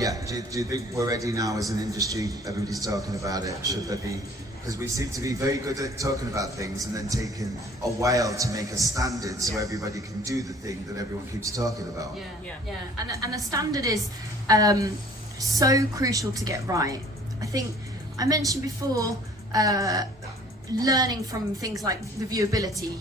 Yeah, do you think we're ready now as an industry? Everybody's talking about it. Should there be? Because we seem to be very good at talking about things and then taking a while to make a standard so everybody can do the thing that everyone keeps talking about. Yeah. And the standard is so crucial to get right. I think I mentioned before learning from things like the viewability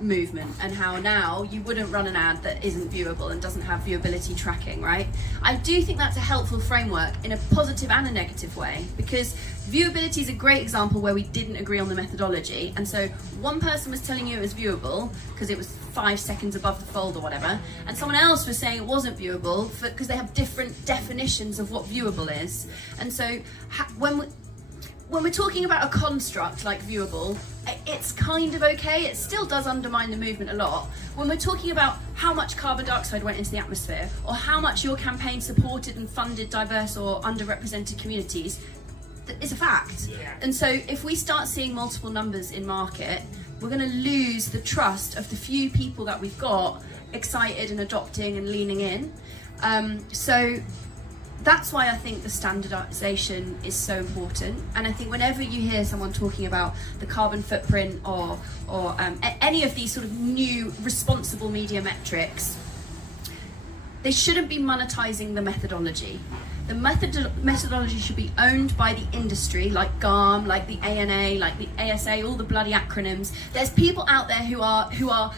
movement and how now you wouldn't run an ad that isn't viewable and doesn't have viewability tracking, right? I do think that's a helpful framework in a positive and a negative way, because viewability is a great example where we didn't agree on the methodology, and so one person was telling you it was viewable because it was 5 seconds above the fold or whatever, and someone else was saying it wasn't viewable because they have different definitions of what viewable is. And so when we're talking about a construct like viewable, it's kind of okay. It still does undermine the movement a lot. When we're talking about how much carbon dioxide went into the atmosphere, or how much your campaign supported and funded diverse or underrepresented communities, it's a fact. And so if we start seeing multiple numbers in market, we're going to lose the trust of the few people that we've got excited and adopting and leaning in. So that's why I think the standardization is so important. And I think whenever you hear someone talking about the carbon footprint or any of these sort of new responsible media metrics, they shouldn't be monetizing the methodology. The methodology should be owned by the industry, like GARM, like the ANA, like the ASA, all the bloody acronyms. There's people out there who are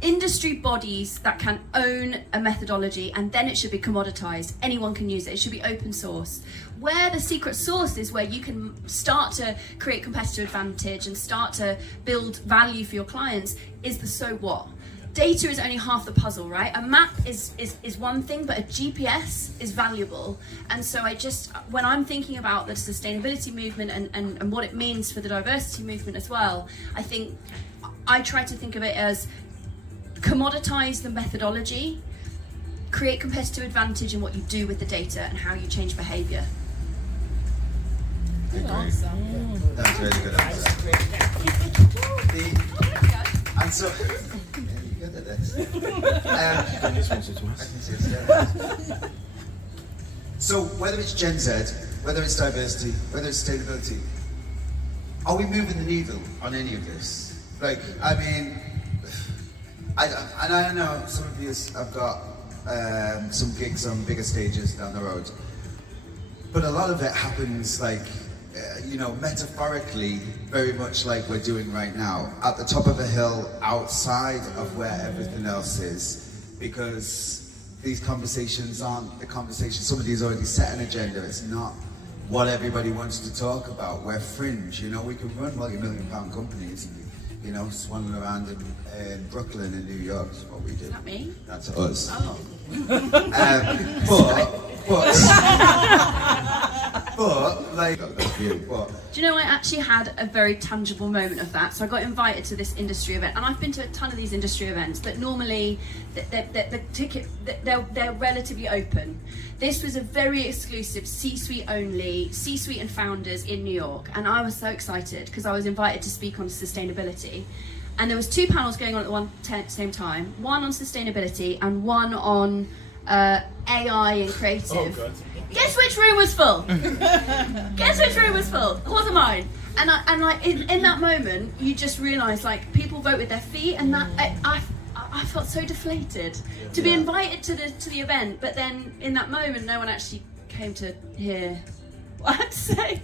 industry bodies that can own a methodology, and then it should be commoditized. Anyone can use it. It should be open source. Where the secret sauce is where you can start to create competitive advantage and start to build value for your clients is the so what. Data is only half the puzzle, right? A map is one thing, but a GPS is valuable. And so when I'm thinking about the sustainability movement and what it means for the diversity movement as well, I try to think of it as commoditize the methodology, create competitive advantage in what you do with the data and how you change behaviour. Awesome. That's a really good answer. And so, you're good at this. So whether it's Gen Z, whether it's diversity, whether it's sustainability, are we moving the needle on any of this? I know some of you have got some gigs on bigger stages down the road, but a lot of it happens metaphorically, very much like we're doing right now, at the top of a hill, outside of where everything else is, because these conversations aren't the conversation. Somebody's already set an agenda. It's not what everybody wants to talk about. We're fringe, we can run multi-million-pound companies, swanning around in Brooklyn and New York is what we do. Is that me? That's us. Oh. Do you know, I actually had a very tangible moment of that. So I got invited to this industry event, and I've been to a ton of these industry events, but normally they're relatively open. This was a very exclusive C-suite only, C-suite and founders in New York, and I was so excited because I was invited to speak on sustainability. And there was 2 panels going on at the same time, one on sustainability and one on AI and creative. Oh, God. Guess which room was full? Guess which room was full? It wasn't mine. And in that moment, you just realise people vote with their feet, and that I felt so deflated to be invited to the event, but then in that moment, no one actually came to hear what I had to say.